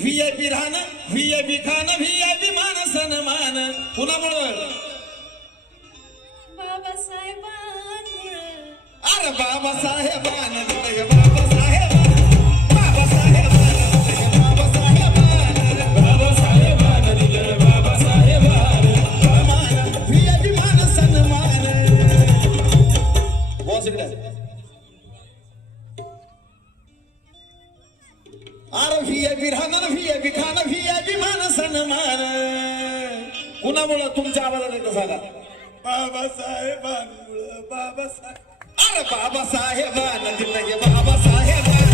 V I P राहणं V I P खाणं V I P मान सन्मान बाबासाहेबांमुळं अरे बाबासाहेबान बाबासाहेब बाबासाहेबान बाबासाहेबान दिलं कुणामुळं तुमच्या आवाजात येतं सांगा? बाबासाहेबांमुळं बाबासाहेब. अरे बाबासाहेबान दिलं बाबासाहेबान.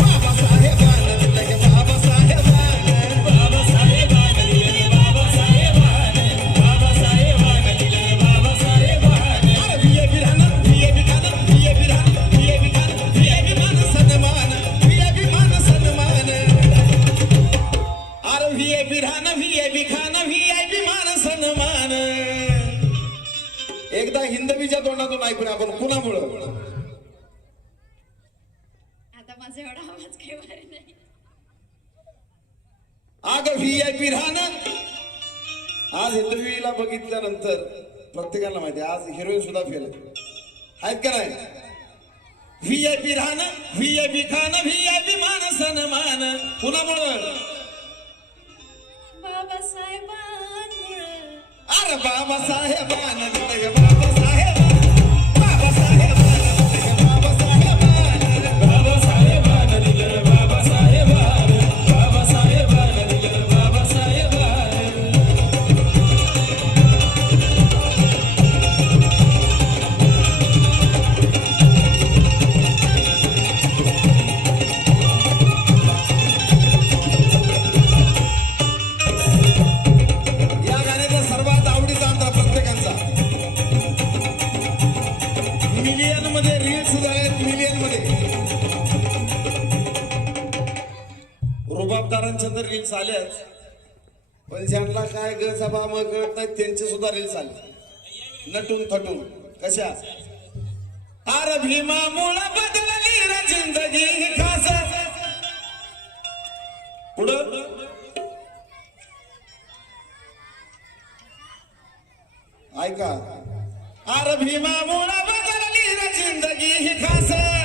बाबासाहेबान दिलं बाबासाहेबान. बाबासाहेबान दिलं बाबासाहेबान. बाबासाहेबान दिलं बाबासाहेबान. सन्मान बिमान सन्मान. बिखानं हिंदवीच्या तोंडातून ऐकून आपण कुणामुळं? आता माझा एवढा आवाज काही नाही. आग व्ही आय पी राहणं आज हिंदवीला बघितल्यानंतर प्रत्येकाला माहिती आज हिरोईन सुद्धा फेल आहेत का नाही? व्ही आय पी राहणं व्ही आय पी खाणं व्ही आय पी मान. सन्मान कुणामुळं? बाबासाहेबांमुळं. अरे बाबासाहेबान दिलं रामचंद्र तर रील्स आल्याच पण ज्यांना काय ग सभा मग कळत नाही त्यांचे सुद्धा रील्स आले. नटून थटून. कशा? आर भीमा मुळ बदलली रे जिंदगी खास. पुढं? ऐका. अरे भीमा मुळ बदलली रे जिंदगी खास.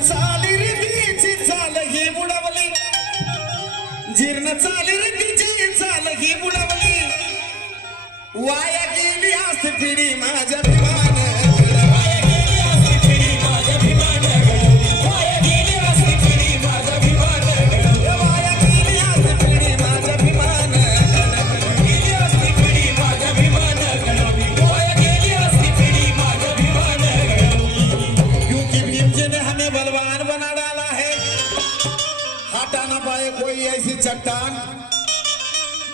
चाली रे तिची चाल ही बुडावली. जीर्ण चाली रे तिची चाल ही बुडावली. वाया गेली असते पिढी माझ्या कोई ऐसी चट्टान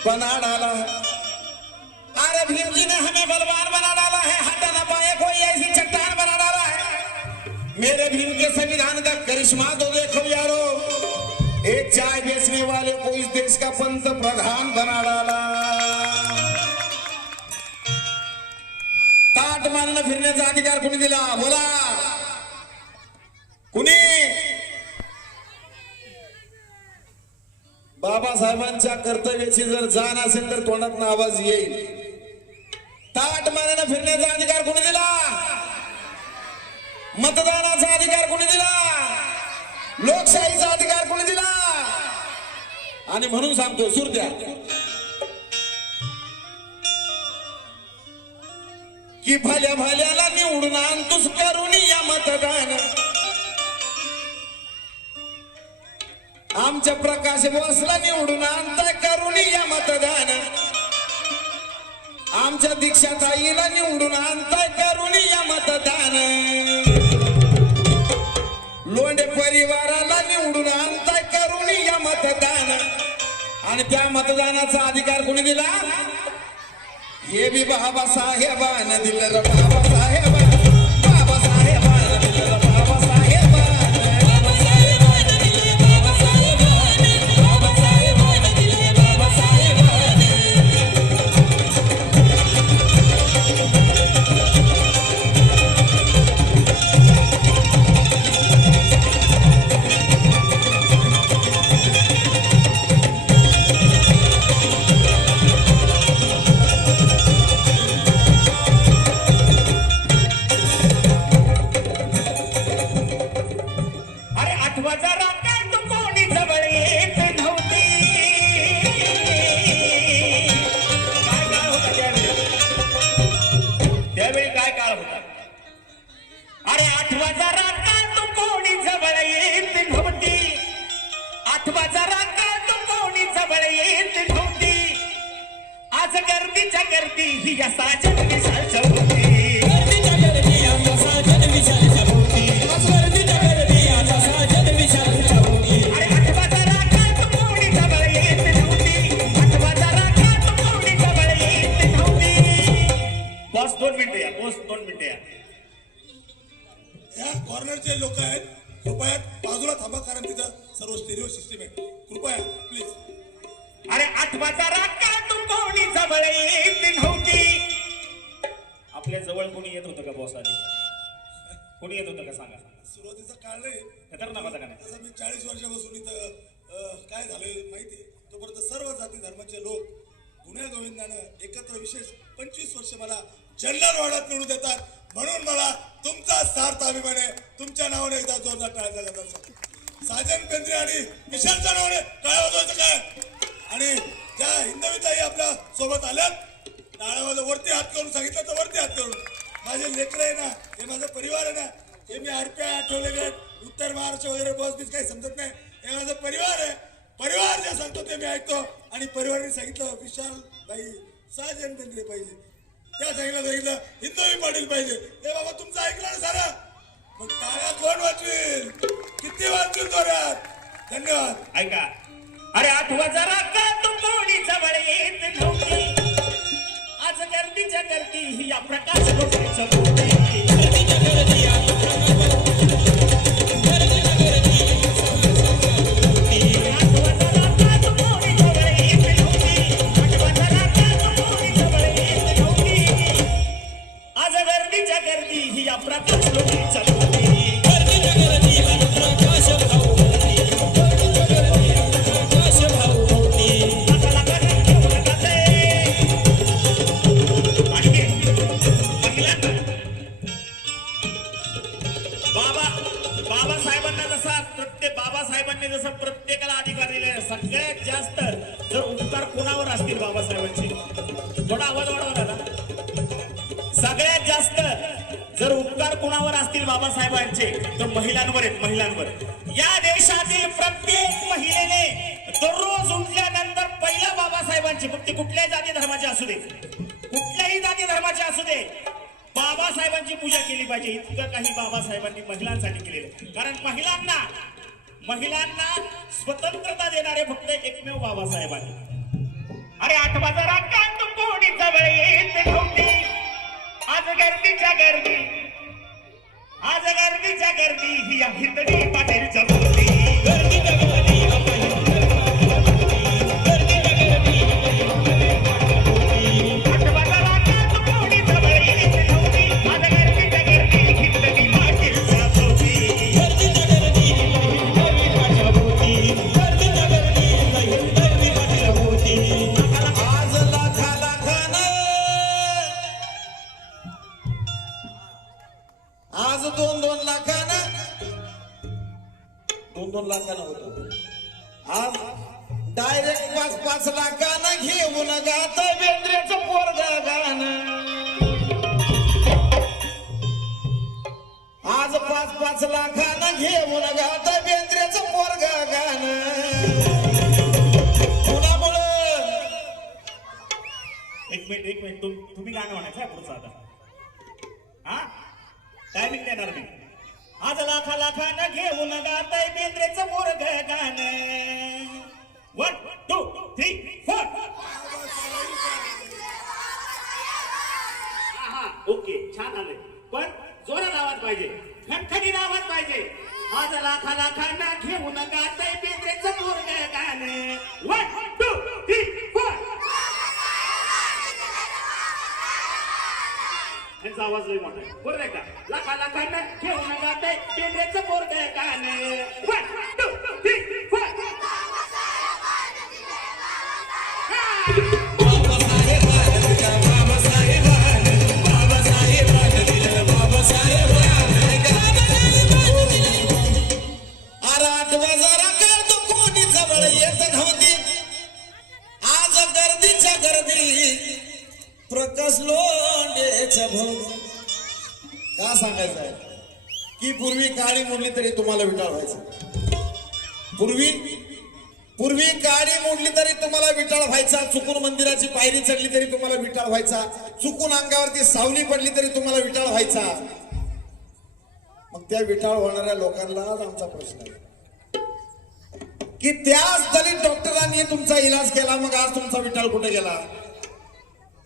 बना डाला है। अरे भीम जी ने हमें बलवान बना डाला है हटा ना पाए कोई ऐसी चट्टान बना डाला है। मेरे भीम के संविधान का करिश्मा तो देखो यारो एक चाय बेचने वाले को इस देश का पंत प्रधान बना डाला। ताट फिरने फिरण्याचा अधिकार कुणी दिला बोला। कुणी बाबासाहेबांच्या कर्तव्याची जर जाण असेल तर तोंडात आवाज येईल. ताट मारणं फिरण्याचा अधिकार कोणी दिला? मतदानाचा अधिकार कोणी दिला? लोकशाहीचा अधिकार कोणी दिला? आणि म्हणून सांगतो सुरत्या की भल्या भल्याला निवडून आणतोस करून या मतदान आमच्या प्रकाश बॉसला निवडून आणताय करुणी या मतदान. आमच्या दीक्षा ताईला निवडून आणताय करुणी या मतदान. लोंढे परिवाराला निवडून आणताय करुणी या मतदान. आणि त्या मतदानाचा अधिकार कोणी दिला? हे बी बाबासाहेबान दिलं रे आठवा जरा काय तू कोणी जवळ येत नव्हती. काय काळ होता त्यावेळी? त्यावेळी काय काळ होता? अरे आठवा जरा काय तू कोणी जवळ येत नव्हती. आठवा जरा काय तू कोणी जवळ येत नव्हती. आज गर्दीच्या गर्दी ही या साजन विशाल होती. चाळीस इथं काय झालंय माहिती तोपर्यंत सर्व जाती धर्माचे लोक गुन्ह्या गोविंदानं एकत्र विशेष पंचवीस वर्ष मला जनरल वाड्यात निवडून देतात. म्हणून मला तुमचा सार्थ अभिमान आहे. तुमच्या नावाने एकदा जोरदार टाळायचा जातात साजन पेंद्रे आणि विशालच्या नावाने टाळ्या वाजवायचं काय? आणि त्या हिंदवीताही आपल्यासोबत आल्यात. टाळ्यावाजव वरती हात करून सांगितलं तर वरती हात करून. माझे लेकर आहे ना हे माझा परिवार आहे ना हे मी आरपीआय आठवले गट उत्तर महाराष्ट्र वगैरे बस काही समजत नाही. हे माझा परिवार आहे. परिवार जे सांगतो ते मी ऐकतो. आणि परिवाराने सांगितलं विशाल भाई साजन बनले पाहिजे. त्या सांगितलं सांगितलं हिंदवी पाटील पाहिजे. हे बाबा तुमचं ऐकलं ना सारा? मग टाळ्या कोण वाचवेल? किती वाचतील जोरात? धन्यवाद. ऐका. अरे आठवा जरा का तू कोणी जवळ येत नव्हती. आज गर्दीच्या गर्दी ही या प्रकाश लोकांचं जास्त जर उपकार कोणावर असतील बाबासाहेबांचे? थोडा आवाज वाढवा दादा. सगळ्यात जास्त जर उपकार कोणावर असतील बाबासाहेबांचे तर महिलांवर आहेत महिलांवर. या देशातील प्रत्येक महिलेने दररोज उठल्यानंतर पहिला बाबासाहेबांची मग ती कुठल्याही जाती धर्माची असू दे. कुठल्याही जाती धर्माची असू दे. बाबासाहेबांची पूजा केली पाहिजे. इतकं काही बाबासाहेबांनी महिलांसाठी केलेलं कारण महिलांना महिलांना स्वतंत्रता देणारे फक्त एकमेव बाबासाहेबांनी अरे आठवा जरा कांद कोणी जवळ येत नव्हती. आज गर्दीच्या गर्दी आज गर्दीच्या गर्दी ही हितडी पाटील जमवती. मिनिट एक मिनिट तुम्ही गाणं म्हणायचं पुढचं आता. हा? टायमिंग देणार मी. आज लाखा लाखानं घेऊन गाताय बेंद्रेचं मोरग गाणं. वन टू थ्री फोर हा ओके छान आले पण जोरात आवाज पाहिजे. खणखणीत आवाज पाहिजे. आज लाखा लाखांना घेऊन गाताय बेंद्रेचं मोरग गाणं. वन टू थ्री तुमचा आवाज लय मोठा आहे. बरोबर आहे का लाखा लाखांना घेऊन गात टेंड्याचं बोर्ड आहे कान. गर्दी प्रकाश लोंडेच्या भाऊ का सांगायचं आहे? की पूर्वी काळी मोडली तरी तुम्हाला विटाळवायचं. पूर्वी पूर्वी काळी मोडली तरी तुम्हाला विटाळ व्हायचा चुकून मंदिराची पायरी चढली तरी तुम्हाला विटाळ व्हायचा चुकून अंगावरती सावली पडली तरी तुम्हाला विटाळ व्हायचा मग त्या विटाळ होणाऱ्या लोकांना आमचा प्रश्न आहे. की त्याच दलित डॉक्टरांनी तुमचा इलाज केला मग आज तुमचा विटाळ कुठे गेला?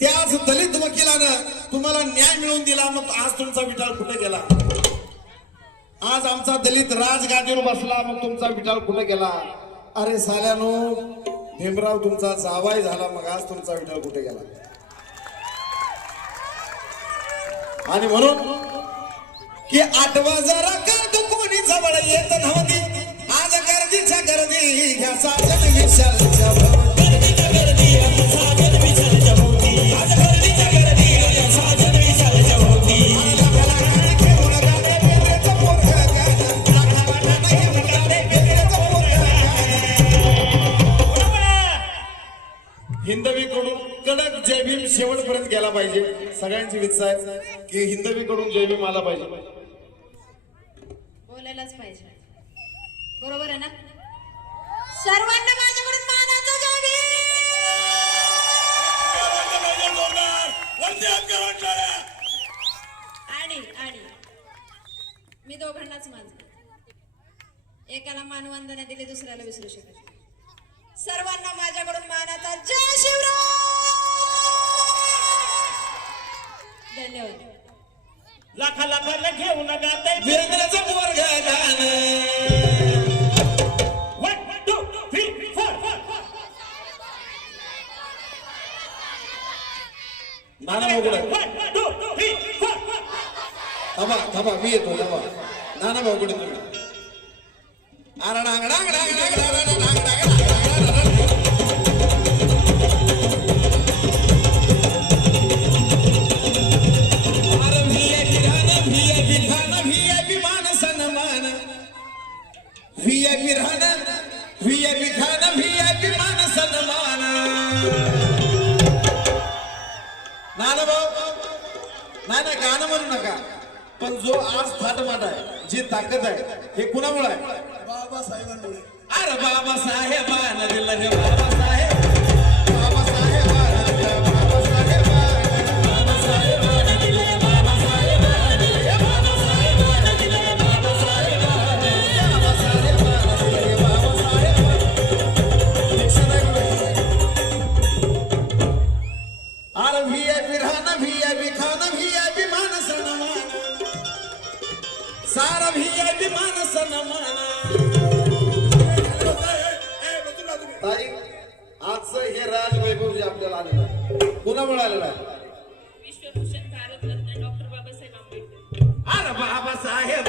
त्याच दलित वकिलानं तुम्हाला न्याय मिळवून दिला मग आज तुमचा विटाळ कुठे गेला? आज आमचा दलित राजगादीवर बसला मग तुमचा विटाळ कुठे गेला? अरे साल्यानो भीमराव तुमचा जावाई झाला मग आज तुमचा विटाळ कुठे गेला? आणि म्हणून की आठवा जरा करतो कोणी जवळ येत नव्हती. आज गर्दीच्या गर्दी घ्या साधन विशालच्या गर्दीच्या गर्दी सगळ्यांची इच्छा आहे की हिंदवीकडून कडून जय भीम पाहिजे. बोलायलाच पाहिजे. बरोबर आहे ना? सर्वांना माझ्याकडून मानाचं जावी आणि आणि. मी दोघांनाच मानते. एकाला मानवंदना दिली दुसऱ्याला विसरू शकत सर्वांना माझ्याकडून मानाचा जय शिवराय! धन्यवाद. लाखा लाखाला घेऊ नका ते. वीरेंद्रचं पोरग गाणं नाना भाऊकडे थांबा थांबा मी येतो थांबा. नाना भाऊकडे तुम्ही. आरा डांग डांग डांग डांग डांग डांग नाही नाही गाणं म्हणू नका. पण जो आज थाटमाट आहे जी ताकद आहे हे कुणामुळे आहे? बाबासाहेबांमुळे. अरे बाबासाहेबानं दिलं हे बाबासाहेब सारभी अभिमान ताई आजचं हे राज वैभव आपल्याला आलेलं आहे कुणामुळे आलेलं आहे? विश्वभूषण भारत रत्न डॉक्टर बाबासाहेब आंबेडकर. अरे बाबासाहेब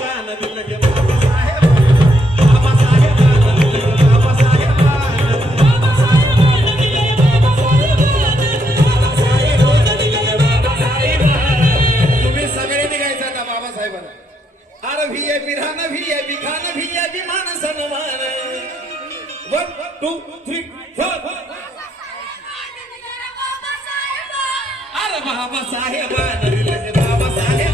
भी है बिरहन भी है भिय भी है विमान सनवान वन टू थ्री फोर अरे बाबा साहेब बाबा साहेब.